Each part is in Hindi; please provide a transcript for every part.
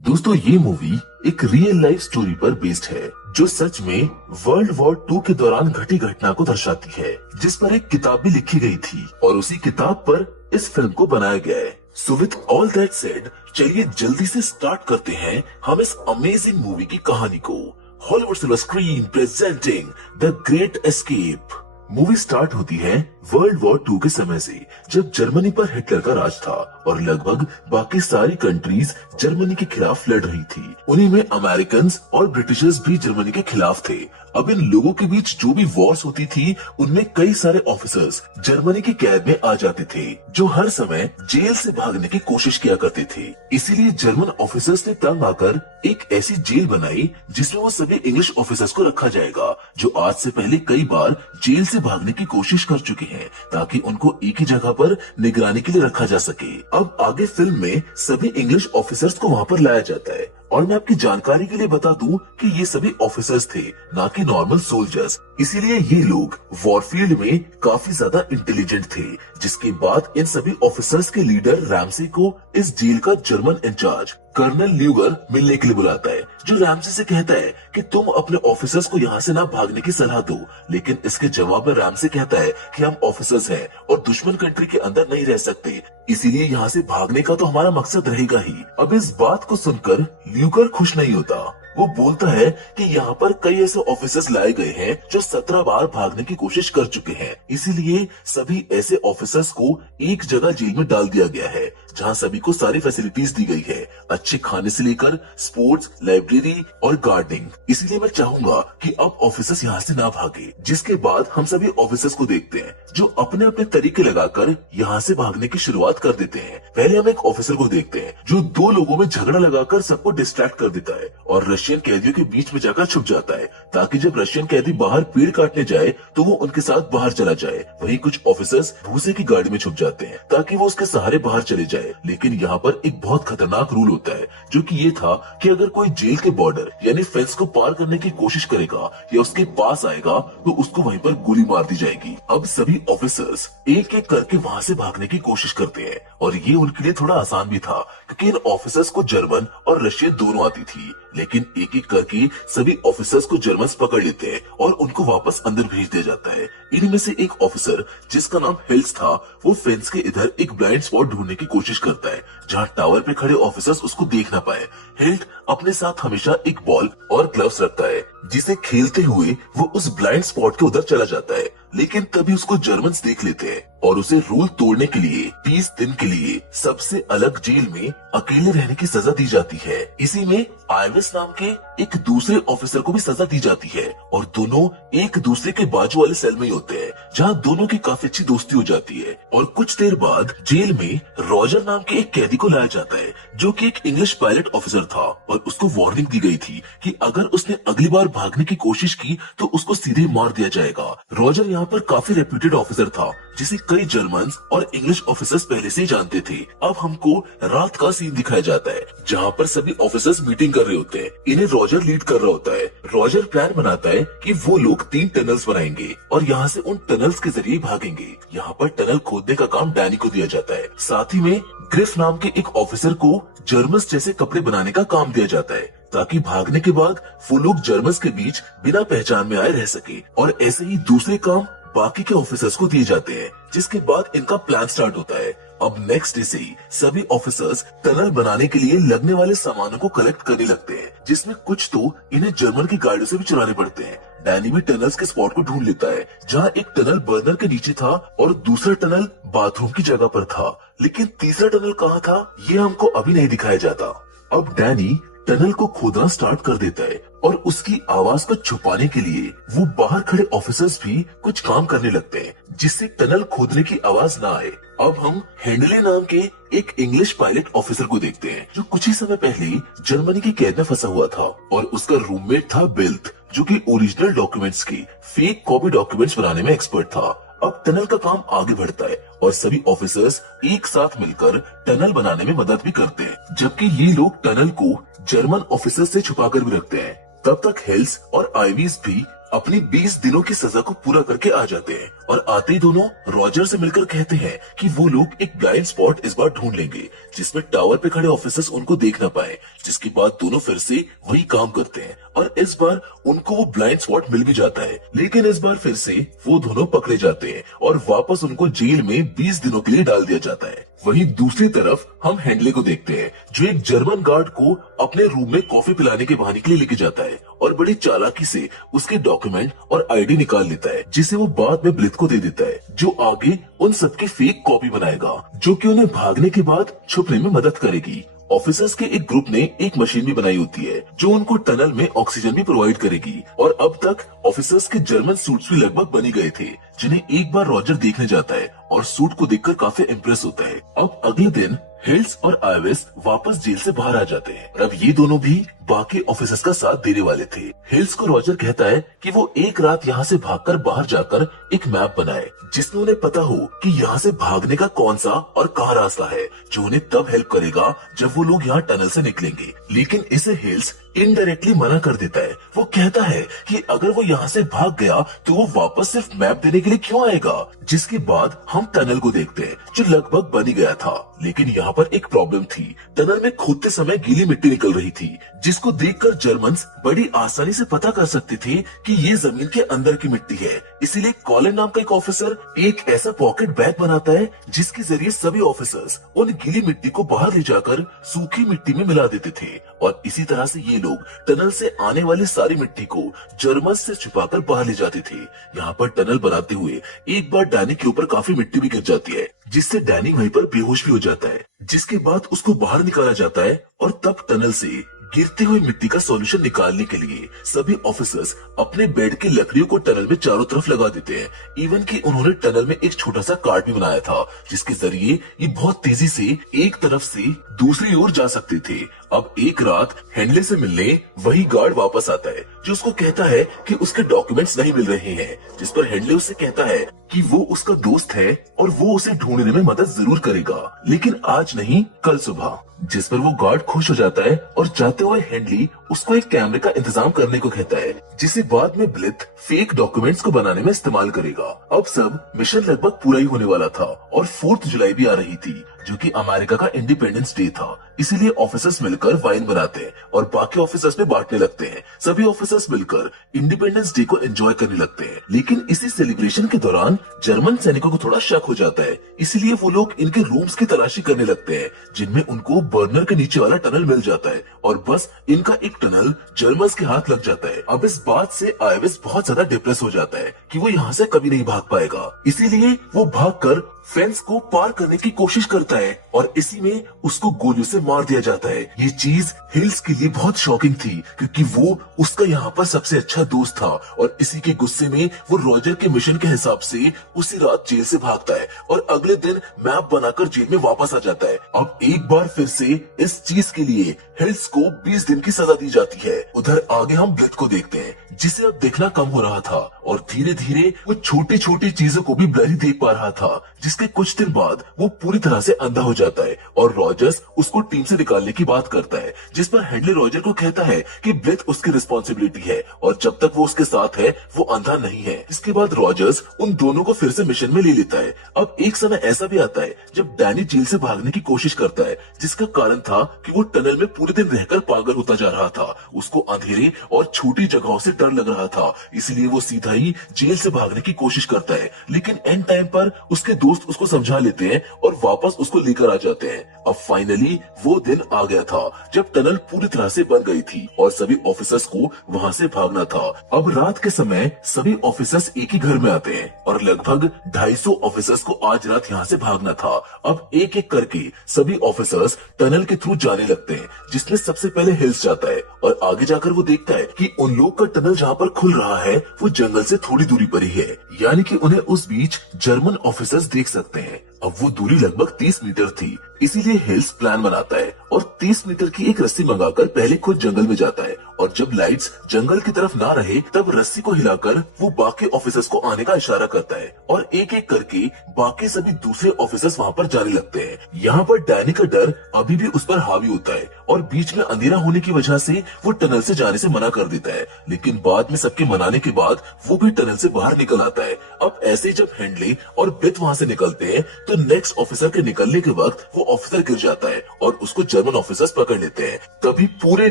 दोस्तों ये मूवी एक रियल लाइफ स्टोरी पर बेस्ड है जो सच में वर्ल्ड वॉर 2 के दौरान घटी घटना को दर्शाती है, जिस पर एक किताब भी लिखी गई थी और उसी किताब पर इस फिल्म को बनाया गया है। So with all that said, चलिए जल्दी से स्टार्ट करते हैं हम इस अमेजिंग मूवी की कहानी को। Hollywood silver screen presenting the great escape. Movie start होती है वर्ल्ड वॉर 2 के समय से, जब जर्मनी पर हिटलर का राज था और लगभग बाकी सारी कंट्रीज जर्मनी के खिलाफ लड़ रही थी। उन्हीं में अमेरिकन और ब्रिटिशर्स भी जर्मनी के खिलाफ थे। अब इन लोगों के बीच जो भी वॉर्स होती थी, उनमें कई सारे ऑफिसर्स जर्मनी की कैद में आ जाते थे, जो हर समय जेल से भागने की कोशिश किया करते थे। इसीलिए जर्मन ऑफिसर्स ने तंग आकर एक ऐसी जेल बनाई जिसमें वो सभी इंग्लिश ऑफिसर्स को रखा जाएगा, जो आज से पहले कई बार जेल से भागने की कोशिश कर चुके हैं, ताकि उनको एक ही जगह पर निगरानी के लिए रखा जा सके। अब आगे फिल्म में सभी इंग्लिश ऑफिसर्स को वहाँ पर लाया जाता है, और मैं आपकी जानकारी के लिए बता दूं कि ये सभी ऑफिसर्स थे, ना कि नॉर्मल सोल्जर्स। इसीलिए ये लोग वॉरफील्ड में काफी ज्यादा इंटेलिजेंट थे। जिसके बाद इन सभी ऑफिसर्स के लीडर रैमसे को इस जेल का जर्मन इंचार्ज कर्नल ल्यूगर मिलने के लिए बुलाता है, जो रैमसे से कहता है कि तुम अपने ऑफिसर्स को यहाँ से ना भागने की सलाह दो। लेकिन इसके जवाब में रैमसे कहता है कि हम ऑफिसर्स हैं और दुश्मन कंट्री के अंदर नहीं रह सकते, इसीलिए यहाँ से भागने का तो हमारा मकसद रहेगा ही। अब इस बात को सुनकर ल्यूगर खुश नहीं होता। वो बोलता है कि यहाँ पर कई ऐसे ऑफिसर्स लाए गए हैं जो 17 बार भागने की कोशिश कर चुके हैं, इसीलिए सभी ऐसे ऑफिसर्स को एक जगह जेल में डाल दिया गया है, जहाँ सभी को सारी फैसिलिटीज दी गई है, अच्छे खाने से लेकर स्पोर्ट्स, लाइब्रेरी और गार्डनिंग। इसीलिए मैं चाहूंगा कि अब ऑफिसर्स यहाँ से ना भागे। जिसके बाद हम सभी ऑफिसर्स को देखते हैं जो अपने अपने तरीके लगाकर यहाँ से भागने की शुरुआत कर देते हैं। पहले हम एक ऑफिसर को देखते हैं जो दो लोगों में झगड़ा लगाकर सबको डिस्ट्रैक्ट कर देता है और रशियन कैदियों के बीच में जाकर छुप जाता है, ताकि जब रशियन कैदी बाहर पेड़ काटने जाए तो वो उनके साथ बाहर चला जाए। वहीं कुछ ऑफिसर्स भूसे की गाड़ी में छुप जाते हैं ताकि वो उसके सहारे बाहर चले जाए। लेकिन यहाँ पर एक बहुत खतरनाक रूल होता है, जो कि ये था कि अगर कोई जेल के बॉर्डर यानी फेंस को पार करने की कोशिश करेगा या उसके पास आएगा तो उसको वहीं पर गोली मार दी जाएगी। अब सभी ऑफिसर्स एक एक करके वहाँ से भागने की कोशिश करते हैं, और ये उनके लिए थोड़ा आसान भी था क्योंकि इन ऑफिसर्स को जर्मन और रशियन दोनों आती थी। लेकिन एक एक करके सभी ऑफिसर्स को जर्मन्स पकड़ लेते हैं और उनको वापस अंदर भेज दिया जाता है। इनमें से एक ऑफिसर जिसका नाम हेल्स था, वो फेंस के इधर एक ब्लाइंड स्पॉट ढूंढने की कोशिश करता है जहाँ टावर पे खड़े ऑफिसर्स उसको देख ना पाए। हिल्ट अपने साथ हमेशा एक बॉल और ग्लव्स रखता है, जिसे खेलते हुए वो उस ब्लाइंड स्पॉट के उधर चला जाता है। लेकिन तभी उसको जर्मन्स देख लेते हैं और उसे रूल तोड़ने के लिए 20 दिन के लिए सबसे अलग जेल में अकेले रहने की सजा दी जाती है। इसी में आइविस नाम के एक दूसरे ऑफिसर को भी सजा दी जाती है, और दोनों एक दूसरे के बाजू वाले सेल में ही होते हैं, जहाँ दोनों की काफी अच्छी दोस्ती हो जाती है। और कुछ देर बाद जेल में रॉजर नाम के एक कैदी को लाया जाता है, जो कि एक इंग्लिश पायलट ऑफिसर था, और उसको वार्निंग दी गई थी कि अगर उसने अगली बार भागने की कोशिश की तो उसको सीधे मार दिया जाएगा। रॉजर यहाँ पर काफी रेप्यूटेड ऑफिसर था, जिसे कई जर्मन और इंग्लिश ऑफिसर्स पहले से ही जानते थे। अब हमको रात का सीन दिखाया जाता है, जहाँ पर सभी ऑफिसर्स मीटिंग कर रहे होते हैं। इन्हें रॉजर लीड कर रहा होता है। रॉजर प्लान बनाता है कि वो लोग 3 टनल्स बनाएंगे और यहाँ से उन टनल्स के जरिए भागेंगे। यहाँ पर टनल खोदने का काम डैनी को दिया जाता है। साथ ही में ग्रिफ नाम के एक ऑफिसर को जर्मन्स जैसे कपड़े बनाने का काम दिया जाता है, ताकि भागने के बाद वो लोग जर्मन्स के बीच बिना पहचान में आए रह सके। और ऐसे ही दूसरे काम बाकी के ऑफिसर्स को दिए जाते हैं, जिसके बाद इनका प्लान स्टार्ट होता है। अब नेक्स्ट डे से ही सभी ऑफिसर्स टनल बनाने के लिए लगने वाले सामानों को कलेक्ट करने लगते हैं, जिसमें कुछ तो इन्हें जर्मन की गाड़ियों से भी चुराने पड़ते हैं। डैनी भी टनल्स के स्पॉट को ढूंढ लेता है, जहाँ एक टनल बर्नर के नीचे था और दूसरा टनल बाथरूम की जगह पर था। लेकिन तीसरा टनल कहाँ था, ये हमको अभी नहीं दिखाया जाता। अब डैनी टनल को खोदना स्टार्ट कर देता है, और उसकी आवाज को छुपाने के लिए वो बाहर खड़े ऑफिसर्स भी कुछ काम करने लगते हैं, जिससे टनल खोदने की आवाज ना आए। अब हम हेंडले नाम के एक इंग्लिश पायलट ऑफिसर को देखते हैं, जो कुछ ही समय पहले जर्मनी की कैद में फंसा हुआ था, और उसका रूममेट था बिल्थ, जो कि ओरिजिनल डॉक्यूमेंट्स की फेक कॉपी डॉक्यूमेंट्स बनाने में एक्सपर्ट था। अब टनल का काम आगे बढ़ता है और सभी ऑफिसर्स एक साथ मिलकर टनल बनाने में मदद भी करते हैं, जबकि ये लोग टनल को जर्मन ऑफिसर्स से छुपाकर भी रखते हैं। तब तक हेल्स और आइवीज भी अपनी 20 दिनों की सजा को पूरा करके आ जाते हैं और आते ही दोनों रॉजर से मिलकर कहते हैं कि वो लोग एक ब्लाइंड स्पॉट इस बार ढूंढ लेंगे जिसमें टावर पे खड़े ऑफिसर्स उनको देख ना पाए, जिसके बाद दोनों फिर से वही काम करते हैं और इस बार उनको वो ब्लाइंड स्पॉट मिल भी जाता है। लेकिन इस बार फिर से वो दोनों पकड़े जाते हैं और वापस उनको जेल में 20 दिनों के लिए डाल दिया जाता है। वहीं दूसरी तरफ हम हेनले को देखते हैं जो एक जर्मन गार्ड को अपने रूम में कॉफी पिलाने के बहाने के लिए लेके जाता है और बड़ी चालाकी से उसके डॉक्यूमेंट और आईडी निकाल लेता है जिसे वो बाद में ब्लिथ को दे देता है जो आगे उन सबकी फेक कॉपी बनाएगा जो कि उन्हें भागने के बाद छुपने में मदद करेगी। ऑफिसर्स के एक ग्रुप ने एक मशीन भी बनाई होती है जो उनको टनल में ऑक्सीजन भी प्रोवाइड करेगी और अब तक ऑफिसर्स के जर्मन सूट्स भी लगभग बनी गए थे जिन्हें एक बार रॉजर देखने जाता है और सूट को देखकर काफी इम्प्रेस होता है। अब अगले दिन हिल्स और आइविस वापस जेल से बाहर आ जाते हैं और अब ये दोनों भी बाकी ऑफिसर्स का साथ देने वाले थे। हिल्स को रॉजर कहता है कि वो एक रात यहाँ से भागकर बाहर जाकर एक मैप बनाए जिसमें उन्हें पता हो कि यहाँ से भागने का कौन सा और कहाँ रास्ता है जो उन्हें तब हेल्प करेगा जब वो लोग यहाँ टनल से निकलेंगे। लेकिन इसे हिल्स इनडायरेक्टली मना कर देता है। वो कहता है कि अगर वो यहाँ से भाग गया तो वो वापस सिर्फ मैप देने के लिए क्यों आएगा। जिसके बाद हम टनल को देखते हैं जो लगभग बन ही गया था, लेकिन यहाँ पर एक प्रॉब्लम थी। टनल में खोदते समय गीली मिट्टी निकल रही थी जिसको देखकर जर्मन्स बड़ी आसानी से पता कर सकते थे कि ये जमीन के अंदर की मिट्टी है। इसीलिए कॉलिन नाम का एक ऑफिसर एक ऐसा पॉकेट बैग बनाता है जिसके जरिए सभी ऑफिसर्स उन गीली मिट्टी को बाहर ले जाकर सूखी मिट्टी में मिला देते थे और इसी तरह से ये लोग टनल से आने वाली सारी मिट्टी को जर्मन्स से छुपाकर बाहर ले जाते थे। यहाँ पर टनल बनाते हुए एक बार डैनी के ऊपर काफी मिट्टी भी गिर जाती है जिससे डैनी वहीं पर बेहोश भी हो जाता है, जिसके बाद उसको बाहर निकाला जाता है और तब टनल से गिरती हुई मिट्टी का सॉल्यूशन निकालने के लिए सभी ऑफिसर्स अपने बेड की लकड़ियों को टनल में चारों तरफ लगा देते हैं। इवन कि उन्होंने टनल में एक छोटा सा कार्ड भी बनाया था जिसके जरिए ये बहुत तेजी से एक तरफ से दूसरी ओर जा सकते थे। अब एक रात हेनले से मिलने वही गार्ड वापस आता है जो उसको कहता है कि उसके डॉक्यूमेंट्स नहीं मिल रहे हैं, जिस पर हेनले उससे कहता है कि वो उसका दोस्त है और वो उसे ढूंढने में मदद जरूर करेगा, लेकिन आज नहीं कल सुबह। जिस पर वो गार्ड खुश हो जाता है और जाते हुए हेनली उसको एक कैमरे का इंतजाम करने को कहता है जिसे बाद में ब्लिथ फेक डॉक्यूमेंट्स को बनाने में इस्तेमाल करेगा। अब सब मिशन लगभग पूरा ही होने वाला था और 4 जुलाई भी आ रही थी जो कि अमेरिका का इंडिपेंडेंस डे था। इसीलिए ऑफिसर्स मिलकर वाइन बनाते हैं और बाकी ऑफिसर्स में बांटने लगते हैं। सभी ऑफिसर्स मिलकर इंडिपेंडेंस डे को एंजॉय करने लगते हैं, लेकिन इसी सेलिब्रेशन के दौरान जर्मन सैनिकों को थोड़ा शक हो जाता है। इसलिए वो लोग इनके रूम्स की तलाशी करने लगते हैं जिनमें उनको बर्नर के नीचे वाला टनल मिल जाता है और बस इनका एक टनल जर्मन्स के हाथ लग जाता है। अब इस बात से आइविस बहुत ज्यादा डिप्रेस हो जाता है कि वो यहाँ से कभी नहीं भाग पाएगा, इसीलिए वो भागकर फेंस को पार करने की कोशिश करता है और इसी में उसको गोलियों से मार दिया जाता है। ये चीज हिल्स के लिए बहुत शॉकिंग थी क्योंकि वो उसका यहाँ पर सबसे अच्छा दोस्त था और इसी के गुस्से में वो रॉजर के मिशन के हिसाब से उसी रात जेल से भागता है और अगले दिन मैप बनाकर जेल में वापस आ जाता है। अब एक बार फिर से इस चीज के लिए हिल्स को 20 दिन की सजा दी जाती है। उधर आगे हम ब्लिथ को देखते हैं जिसे अब देखना कम हो रहा था और धीरे धीरे वो छोटी छोटी चीजों को भी ब्लरी देख पा रहा था, जिसके कुछ दिन बाद वो पूरी तरह से अंधा हो जाता है और रॉजर्स उसको टीम से निकालने की बात करता है, जिस पर हेनले रॉजर को कहता है कि ब्लिथ उसकी रिस्पॉन्सिबिलिटी है और जब तक वो उसके साथ है वो अंधा नहीं है। इसके बाद रॉजर्स उन दोनों को फिर से मिशन में ले लेता है। अब एक समय ऐसा भी आता है जब डैनी जेल से भागने की कोशिश करता है, जिसका कारण था कि वो टनल में पूरे दिन रहकर पागल होता जा रहा था। उसको अंधेरे और छोटी जगहों से डर लग रहा था, इसलिए वो सीधा ही जेल से भागने की कोशिश करता है, लेकिन एंड टाइम पर उसके दोस्त उसको समझा लेते हैं और वापस उसको लेकर आ जाते हैं। अब फाइनली वो दिन आ गया था जब टनल पूरी तरह से बन गई थी और सभी ऑफिसर्स को वहां से भागना था। अब रात के समय सभी ऑफिसर्स एक ही घर में आते हैं और लगभग 250 ऑफिसर्स को आज रात यहाँ से भागना था। अब एक एक करके सभी ऑफिसर्स टनल के थ्रू जाने लगते हैं, जिसमें सबसे पहले हिल्स जाता है और आगे जाकर वो देखता है कि उन लोग का टनल जहाँ पर खुल रहा है वो जंगल से थोड़ी दूरी पर ही है, यानी कि उन्हें उस बीच जर्मन ऑफिसर्स देख सकते हैं। अब वो दूरी लगभग 30 मीटर थी, इसीलिए हिल्स प्लान बनाता है और 30 मीटर की एक रस्सी मंगाकर पहले खुद जंगल में जाता है और जब लाइट्स जंगल की तरफ ना रहे तब रस्सी को हिलाकर वो बाकी ऑफिसर्स को आने का इशारा करता है और एक एक करके बाकी सभी दूसरे ऑफिसर्स वहाँ पर जाने लगते हैं। यहाँ पर डैनी का डर अभी भी उस पर हावी होता है और बीच में अंधेरा होने की वजह से वो टनल से जाने से मना कर देता है, लेकिन बाद में सबके मनाने के बाद वो भी टनल से बाहर निकल आता है। अब ऐसे जब हेंडले और ब्लिथ वहाँ से निकलते हैं तो नेक्स्ट ऑफिसर के निकलने के वक्त वो ऑफिसर गिर जाता है और उसको जर्मन ऑफिसर्स पकड़ लेते हैं। तभी पूरे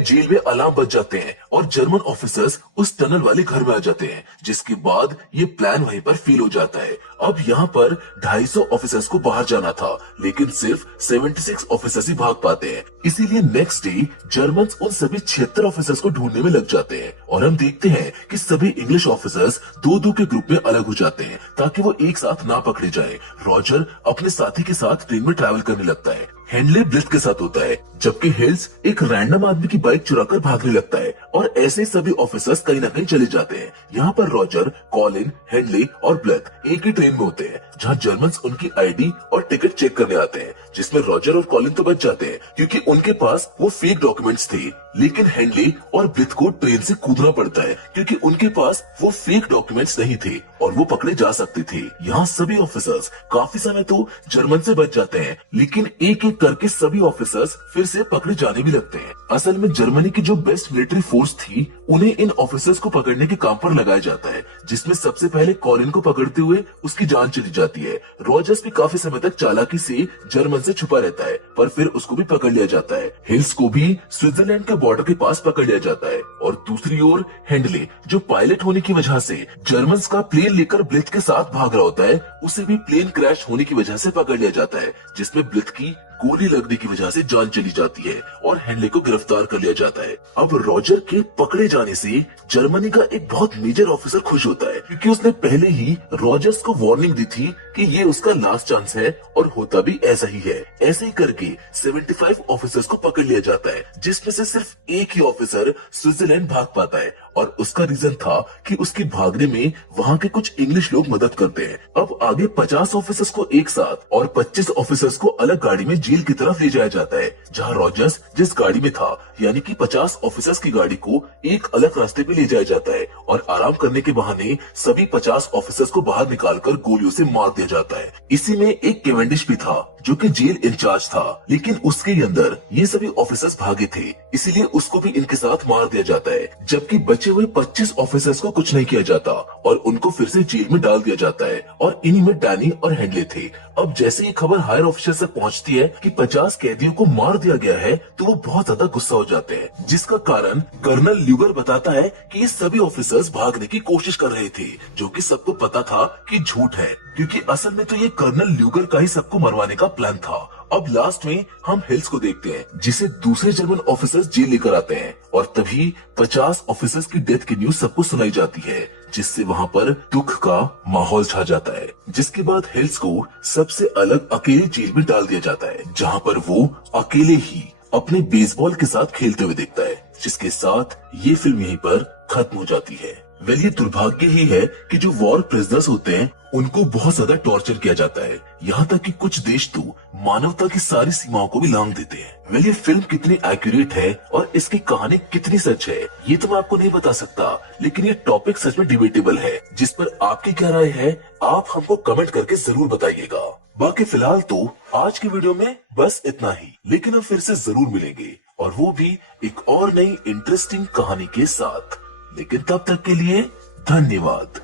जेल में अलार्म बज जाते हैं और जर्मन ऑफिसर्स उस टनल वाले घर में आ जाते हैं, जिसके बाद ये प्लान वहीं पर फेल हो जाता है। अब यहाँ पर 250 ऑफिसर्स को बाहर जाना था, लेकिन सिर्फ 76 ऑफिसर्स ही भाग पाते हैं। इसीलिए नेक्स्ट डे जर्मन उन सभी 76 ऑफिसर्स को ढूंढने में लग जाते हैं और हम देखते हैं कि सभी इंग्लिश ऑफिसर्स दो दो के ग्रुप में अलग हो जाते हैं ताकि वो एक साथ ना पकड़े जाए। रॉजर अपने साथी के साथ ट्रेन में ट्रैवल करने लगता है। हेनले ब्लिथ के साथ होता है, जबकि हिल्स एक रैंडम आदमी की बाइक चुराकर भागने लगता है और ऐसे सभी ऑफिसर्स कहीं न कहीं चले जाते हैं। यहाँ पर रॉजर, कॉलिन, हेनले और ब्लिथ एक ही ट्रेन में होते हैं, जहाँ जर्मन्स उनकी आईडी और टिकट चेक करने आते हैं, जिसमें रॉजर और कॉलिन तो बच जाते हैं क्योंकि उनके पास वो फेक डॉक्यूमेंट्स थे, लेकिन हेनले और ब्लिथ को ट्रेन से कूदना पड़ता है क्योंकि उनके पास वो फेक डॉक्यूमेंट्स नहीं थे और वो पकड़े जा सकते थे। यहाँ सभी ऑफिसर्स काफी समय तो जर्मन से बच जाते हैं, लेकिन एक एक करके सभी ऑफिसर्स फिर से पकड़े जाने भी लगते हैं। असल में जर्मनी की जो बेस्ट मिलिट्री फोर्स थी उन्हें इन ऑफिसर्स को पकड़ने के काम पर लगाया जाता है, जिसमें सबसे पहले कॉलिन को पकड़ते हुए उसकी जान चली जाती है। रॉजर्स भी काफी समय तक चालाकी से जर्मन से छुपा रहता है, पर फिर उसको भी पकड़ लिया जाता है। हिल्स को भी स्विट्जरलैंड के बॉर्डर के पास पकड़ लिया जाता है और दूसरी ओर हेंडले, जो पायलट होने की वजह से जर्मन्स का प्लेन लेकर ब्लिथ के साथ भाग रहा होता है, उसे भी प्लेन क्रैश होने की वजह से पकड़ लिया जाता है, जिसमें ब्लिथ की गोली लगने की वजह से जान चली जाती है और हेनले को गिरफ्तार कर लिया जाता है। अब रॉजर के पकड़े जाने से जर्मनी का एक बहुत मेजर ऑफिसर खुश होता है क्योंकि उसने पहले ही रॉजर्स को वार्निंग दी थी कि ये उसका लास्ट चांस है और होता भी ऐसा ही है। ऐसे ही करके 75 ऑफिसर्स को पकड़ लिया जाता है, जिसमें से सिर्फ एक ही ऑफिसर स्विट्जरलैंड भाग पाता है और उसका रीजन था कि उसके भागने में वहाँ के कुछ इंग्लिश लोग मदद करते हैं। अब आगे 50 ऑफिसर्स को एक साथ और 25 ऑफिसर्स को अलग गाड़ी में जेल की तरफ ले जाया जाता है, जहाँ रॉजर्स जिस गाड़ी में था, यानी कि 50 ऑफिसर्स की गाड़ी को एक अलग रास्ते पे ले जाया जाता है और आराम करने के बहाने सभी 50 ऑफिसर्स को बाहर निकालकर गोलियों से मार दिया जाता है। इसी में एक केवेंडिश भी था जो कि जेल इंचार्ज था, लेकिन उसके अंदर ये सभी ऑफिसर्स भागे थे, इसीलिए उसको भी इनके साथ मार दिया जाता है। जबकि बचे हुए 25 ऑफिसर्स को कुछ नहीं किया जाता और उनको फिर से जेल में डाल दिया जाता है और इन्हीं में डैनी और हेंडले थे। अब जैसे ये खबर हायर ऑफिसर तक पहुंचती है कि 50 कैदियों को मार दिया गया है, तो वो बहुत ज्यादा गुस्सा हो जाते हैं, जिसका कारण कर्नल ल्यूगर बताता है कि ये सभी ऑफिसर्स भागने की कोशिश कर रहे थे, जो कि सबको पता था कि झूठ है, क्योंकि असल में तो ये कर्नल ल्यूगर का ही सबको मरवाने का प्लान था। अब लास्ट में हम हिल्स को देखते हैं, जिसे दूसरे जर्मन ऑफिसर्स जेल लेकर आते हैं और तभी 50 ऑफिसर्स की डेथ की न्यूज सबको सुनाई जाती है, जिससे वहाँ पर दुख का माहौल छा जाता है। जिसके बाद हिल्स को सबसे अलग अकेले जेल में डाल दिया जाता है, जहाँ पर वो अकेले ही अपने बेसबॉल के साथ खेलते हुए दिखता है, जिसके साथ ये फिल्म यहीं पर खत्म हो जाती है। वेल, ये दुर्भाग्य ही है कि जो वॉर प्रिजनर्स होते हैं उनको बहुत ज्यादा टॉर्चर किया जाता है, यहाँ तक कि कुछ देश तो मानवता की सारी सीमाओं को भी लांघ देते हैं। वेल, ये फिल्म कितनी एक्यूरेट है और इसकी कहानी कितनी सच है ये तो मैं आपको नहीं बता सकता, लेकिन ये टॉपिक सच में डिबेटेबल है, जिस पर आपकी क्या राय है आप हमको कमेंट करके जरूर बताइएगा। बाकी फिलहाल तो आज की वीडियो में बस इतना ही, लेकिन हम फिर से जरूर मिलेंगे और वो भी एक और नई इंटरेस्टिंग कहानी के साथ। लेकिन तब तक के लिए धन्यवाद।